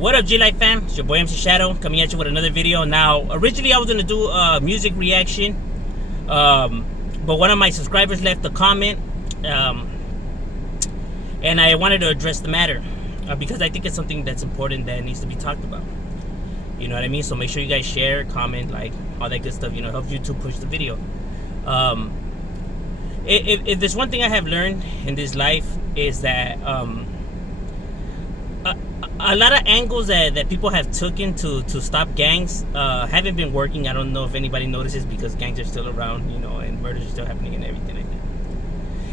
What up, G-Life fam? It's your boy MC Shadow coming at you with another video. Now, originally I was going to do a music reaction, but one of my subscribers left a comment, and I wanted to address the matter because I think it's something that's important that needs to be talked about. You know what I mean? So make sure you guys share, comment, like, all that good stuff. You know, helps YouTube push the video. If there's one thing I have learned in this life is that a lot of angles that people have taken to stop gangs haven't been working. I don't know if anybody notices because gangs are still around, you know, and murders are still happening and everything like that.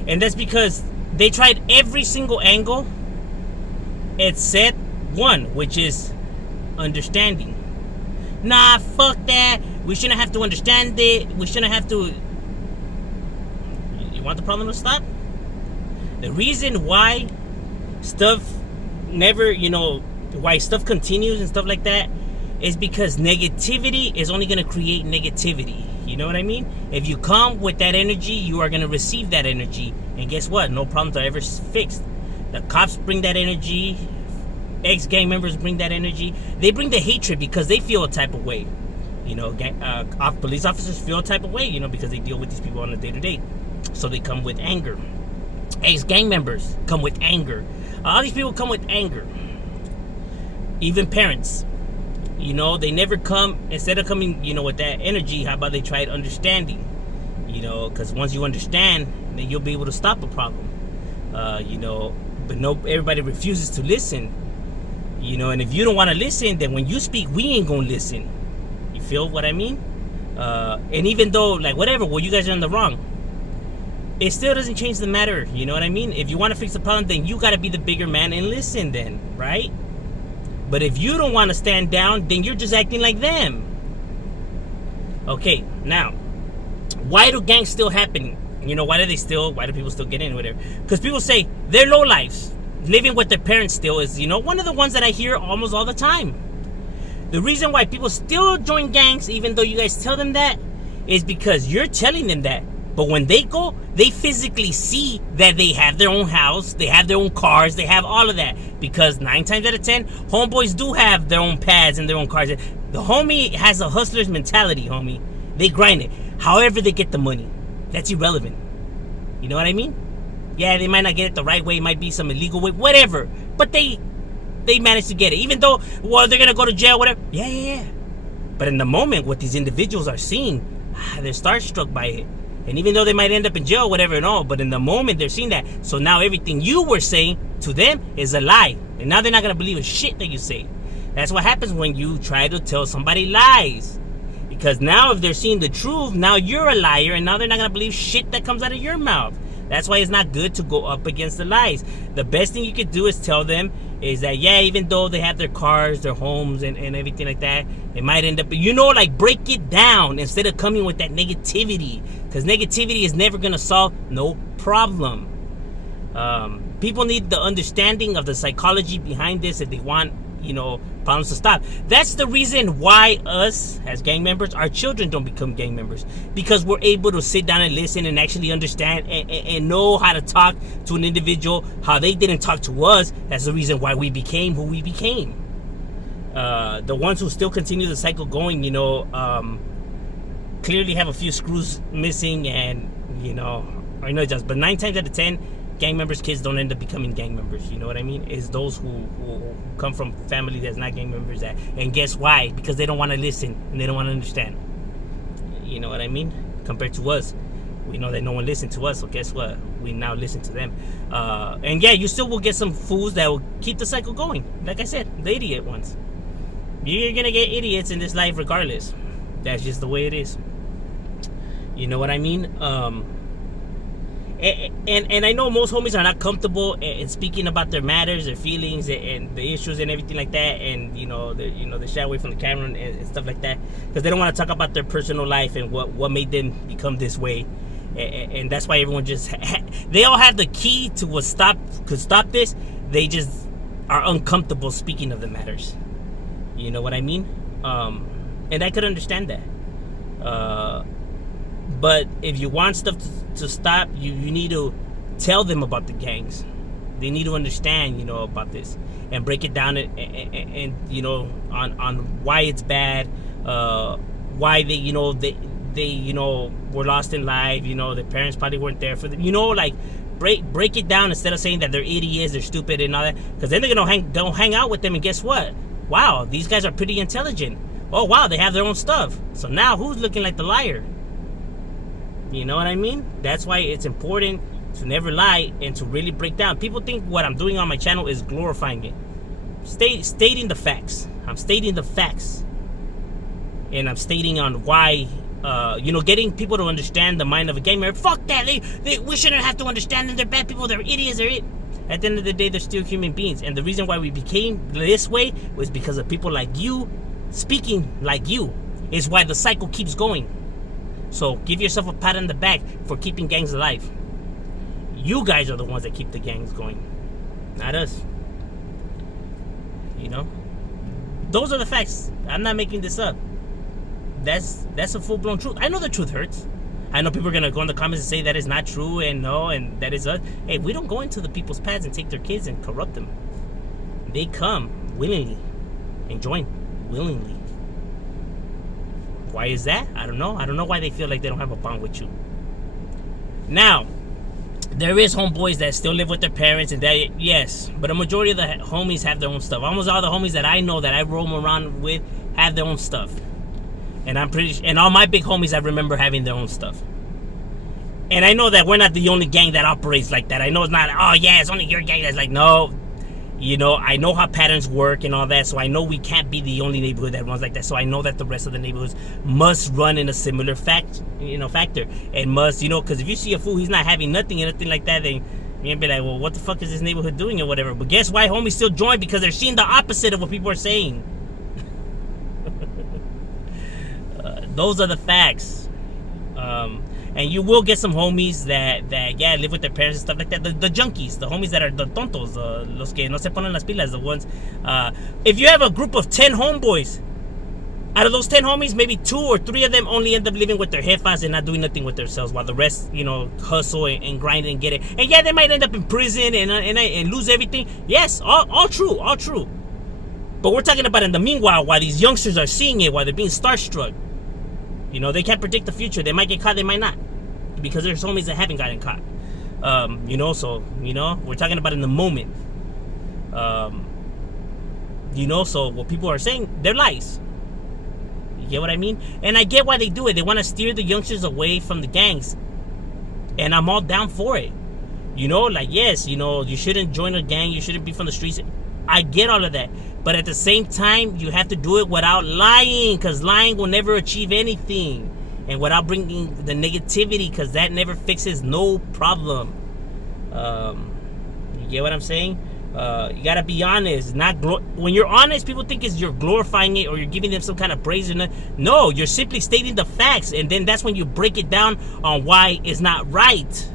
And that's because they tried every single angle except one, which is understanding. Nah, fuck that. We shouldn't have to understand it. We shouldn't have to... You want the problem to stop? The reason why stuff never, you know, why stuff continues and stuff like that is because negativity is only going to create negativity. You know what I mean? If you come with that energy, you are going to receive that energy. And guess what? No problems are ever fixed. The cops bring that energy. Ex-gang members bring that energy. They bring the hatred because they feel a type of way. You know, police officers feel a type of way, you know, because they deal with these people on a day-to-day. So they come with anger. Ex-gang members come with anger. All these people come with anger. Even parents, you know, they never come, instead of coming, you know, with that energy, how about they try understanding? You know, because once you understand, then you'll be able to stop a problem. You know, but no, everybody refuses to listen. You know, and if you don't want to listen, then when you speak, we ain't gonna listen. You feel what I mean? And even though, like, whatever, well, you guys are in the wrong, it still doesn't change the matter. You know what I mean? If you want to fix the problem, then you got to be the bigger man and listen then, right? But if you don't want to stand down, then you're just acting like them. Okay, now, why do gangs still happen? You know, why do people still get in, whatever? Because people say they're lowlifes. Living with their parents still is, you know, one of the ones that I hear almost all the time. The reason why people still join gangs, even though you guys tell them that, is because you're telling them that. But when they go, they physically see that they have their own house, they have their own cars, they have all of that. Because 9 times out of 10, homeboys do have their own pads and their own cars. The homie has a hustler's mentality, homie. They grind it. However they get the money, that's irrelevant. You know what I mean? Yeah, they might not get it the right way. It might be some illegal way, whatever. But they manage to get it. Even though, well, they're going to go to jail, whatever. Yeah. But in the moment, what these individuals are seeing, they're starstruck by it. And even though they might end up in jail, whatever and all, but in the moment they're seeing that. So now everything you were saying to them is a lie. And now they're not going to believe a shit that you say. That's what happens when you try to tell somebody lies. Because now if they're seeing the truth, now you're a liar. And now they're not going to believe shit that comes out of your mouth. That's why it's not good to go up against the lies. The best thing you could do is tell them is that, yeah, even though they have their cars, their homes, and everything like that, it might end up, you know, like, break it down instead of coming with that negativity. Because negativity is never going to solve no problem. People need the understanding of the psychology behind this if they want, you know, problems to stop. That's the reason why us, as gang members, our children don't become gang members. Because we're able to sit down and listen and actually understand and know how to talk to an individual, how they didn't talk to us. That's the reason why we became who we became. The ones who still continue the cycle going, you know, clearly have a few screws missing and, you know, or not just, but 9 times out of 10, gang members' kids don't end up becoming gang members. You know what I mean? It's those who come from family that's not gang members. And guess why? Because they don't want to listen and they don't want to understand. You know what I mean? Compared to us, we know that no one listened to us. So guess what? We now listen to them. And yeah, you still will get some fools that will keep the cycle going. Like I said, the idiot ones. You're gonna get idiots in this life regardless. That's just the way it is. You know what I mean? And I know most homies are not comfortable in speaking about their matters, their feelings, and the issues and everything like that. And they shy away from the camera and stuff like that because they don't want to talk about their personal life and what made them become this way. And that's why everyone just they all have the key to what could stop this. They just are uncomfortable speaking of the matters. You know what I mean? And I could understand that. But if you want stuff to stop, you need to tell them about the gangs. They need to understand, about this. and break it down and you know, on why it's bad, why they, you know, they you know, were lost in life, you know, their parents probably weren't there for them, you know, like break it down instead of saying that they're idiots, they're stupid and all that, because then they're gonna hang out with them, and guess what? Wow, these guys are pretty intelligent. Oh wow, they have their own stuff. So now who's looking like the liar? You know what I mean? That's why it's important to never lie and to really break down. People think what I'm doing on my channel is glorifying it. Stating the facts. I'm stating the facts. And I'm stating on why, you know, getting people to understand the mind of a gamer. Fuck that. We shouldn't have to understand them. They're bad people. They're idiots. They're it. At the end of the day, they're still human beings. And the reason why we became this way was because of people like you speaking like you. Is why the cycle keeps going. So give yourself a pat on the back for keeping gangs alive. You guys are the ones that keep the gangs going, not us. You know, those are the facts. I'm not making this up. That's a full-blown truth. I know the truth hurts. I know people are gonna go in the comments and say that is not true and no, and that is us. Hey, we don't go into the people's pads and take their kids and corrupt them. They come willingly and join willingly. Why is that? I don't know. I don't know why they feel like they don't have a bond with you. Now, there is homeboys that still live with their parents, and that, yes, but a majority of the homies have their own stuff. Almost all the homies that I know that I roam around with have their own stuff. And I'm pretty, and all my big homies I remember having their own stuff. And I know that we're not the only gang that operates like that. I know it's not, oh yeah, it's only your gang that's like, no. You know, I know how patterns work and all that, so I know we can't be the only neighborhood that runs like that. So I know that the rest of the neighborhoods must run in a similar factor, and must, you know, because if you see a fool, he's not having nothing and nothing like that, then you're gonna be like, well, what the fuck is this neighborhood doing or whatever? But guess why homies still join? Because they're seeing the opposite of what people are saying. Those are the facts. And you will get some homies that yeah, live with their parents and stuff like that. The junkies, the homies that are the tontos, los que no se ponen las pilas, the ones. If you have a group of 10 homeboys, out of those 10 homies, maybe 2 or 3 of them only end up living with their jefas and not doing nothing with themselves, while the rest, you know, hustle and grind and get it. And yeah, they might end up in prison and lose everything. Yes, all true, all true. But we're talking about in the meanwhile, while these youngsters are seeing it, while they're being starstruck. You know, they can't predict the future. They might get caught, they might not. Because there's homies that haven't gotten caught. You know, so, you know, we're talking about in the moment. You know, so what people are saying, they're lies. You get what I mean? And I get why they do it. They want to steer the youngsters away from the gangs. And I'm all down for it. You know, like, yes, you know, you shouldn't join a gang. You shouldn't be from the streets. I get all of that. But at the same time, you have to do it without lying, because lying will never achieve anything. And without bringing the negativity, because that never fixes no problem. You get what I'm saying? You got to be honest. When you're honest, people think you're glorifying it or you're giving them some kind of praise. No, you're simply stating the facts. And then that's when you break it down on why it's not right.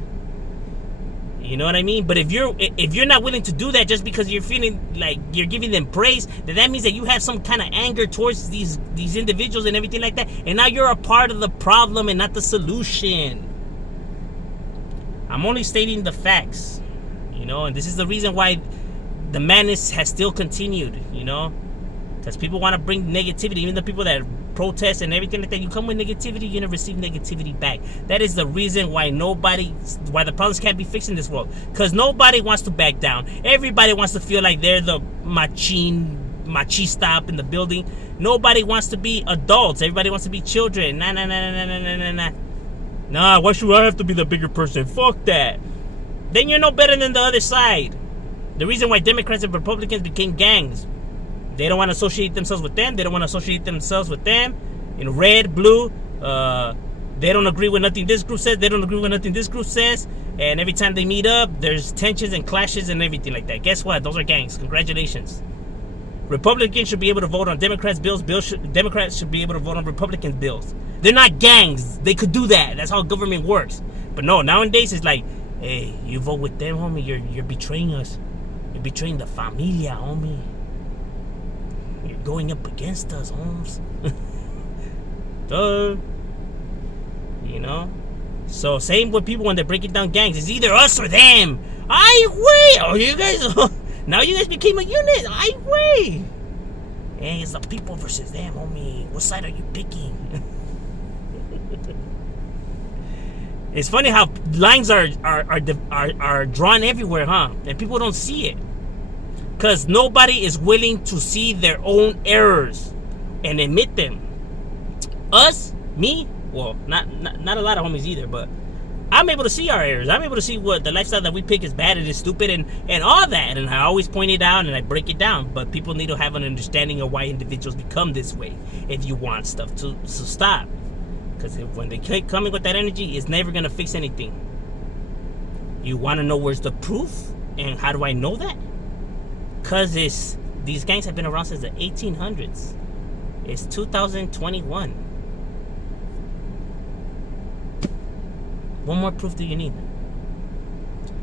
You know what I mean? But if you're not willing to do that just because you're feeling like you're giving them praise, then that means that you have some kind of anger towards these individuals and everything like that. And now you're a part of the problem and not the solution. I'm only stating the facts, you know, and this is the reason why the madness has still continued, you know, because people want to bring negativity. Even the people that protest and everything like that, you come with negativity, you're gonna receive negativity back. That is the reason why the problems can't be fixed in this world, because nobody wants to back down. Everybody wants to feel like they're the machista up in the building. Nobody wants to be adults. Everybody wants to be children. Nah, why should I have to be the bigger person? Fuck that. Then you're no better than the other side. The reason why Democrats and Republicans became gangs, they don't want to associate themselves with them. They don't want to associate themselves with them. In red, blue, they don't agree with nothing this group says. They don't agree with nothing this group says. And every time they meet up, there's tensions and clashes and everything like that. Guess what? Those are gangs. Congratulations. Republicans should be able to vote on Democrats' bills. Democrats should be able to vote on Republicans' bills. They're not gangs. They could do that. That's how government works. But no, nowadays it's like, hey, you vote with them, homie, you're betraying us. You're betraying the familia, homie. You're going up against us, Holmes. Duh. You know? So same with people when they're breaking down gangs. It's either us or them. Wait. Oh, you guys. Now you guys became a unit. I way. Hey, it's the people versus them, homie. What side are you picking? It's funny how lines are drawn everywhere, huh? And people don't see it. Because nobody is willing to see their own errors and admit them. Us, me, well, not a lot of homies either, but I'm able to see our errors. I'm able to see what the lifestyle that we pick is bad and is stupid and all that. And I always point it out and I break it down. But people need to have an understanding of why individuals become this way if you want stuff to stop. Because when they keep coming with that energy, it's never going to fix anything. You want to know where's the proof? And how do I know that? Because these gangs have been around since the 1800s. It's 2021. What more proof do you need?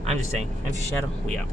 I'm just saying. I'm your Shadow. We out.